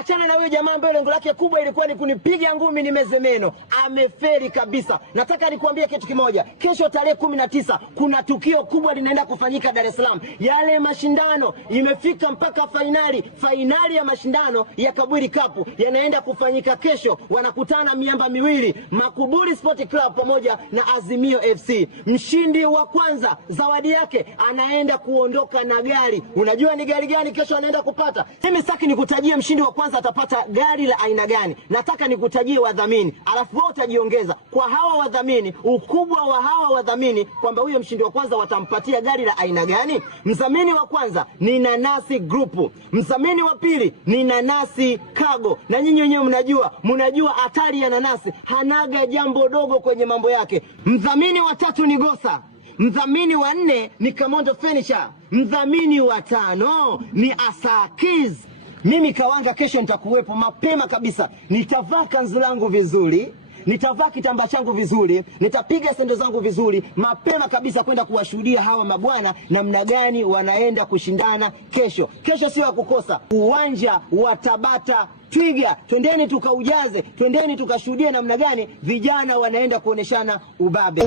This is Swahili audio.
Achana na huyo jamaa ambaye lengo lake kubwa ilikuwa ni kunipiga ngumi nimeze meno. Ameferi kabisa. Nataka nikuambie kitu kimoja. Kesho tarehe 19 kuna tukio kubwa linaenda kufanyika Dar es Salaam. Yale mashindano imefika mpaka fainali. Fainali ya mashindano ya Kaburi Cup yanaenda kufanyika kesho. Wanakutana miamba miwili, Makuburi Sport Club pamoja na Azimio FC. Mshindi wa kwanza zawadi yake anaenda kuondoka na gari. Unajua ni gari gani kesho anaenda kupata? Mimi sitaki nikutajie mshindi wa kwanza atapata gari la aina gani. Nataka nikutajie wadhamini, alafu wewe utajiongeza kwa hawa wadhamini, ukubwa wa hawa wadhamini, kwamba huyo mshindi wa kwanza watampatia gari la aina gani. Mdhamini wa kwanza ni Nanasi Group, mdhamini wa pili ni Nanasi Cargo. Na nyinyi wenyewe mnajua hatari ya Nanasi, hanaga jambo dogo kwenye mambo yake. Mdhamini wa tatu ni Gosa, mdhamini wa nne ni Kamondo Furniture, mdhamini wa tano ni Asakiz. Mimi Kawanga kesho nitakuwepo mapema kabisa. Nitavaa kanzu langu vizuri, nitavaa kitambaa changu vizuri, nitapiga sendo zangu vizuri mapema kabisa kwenda kuwashuhudia hawa mabwana namna gani wanaenda kushindana kesho. Kesho sio ya kukosa. Uwanja wa Tabata Twiga. Twendeni tukaujaze, twendeni tukashuhudia namna gani vijana wanaenda kuoneshana ubabe.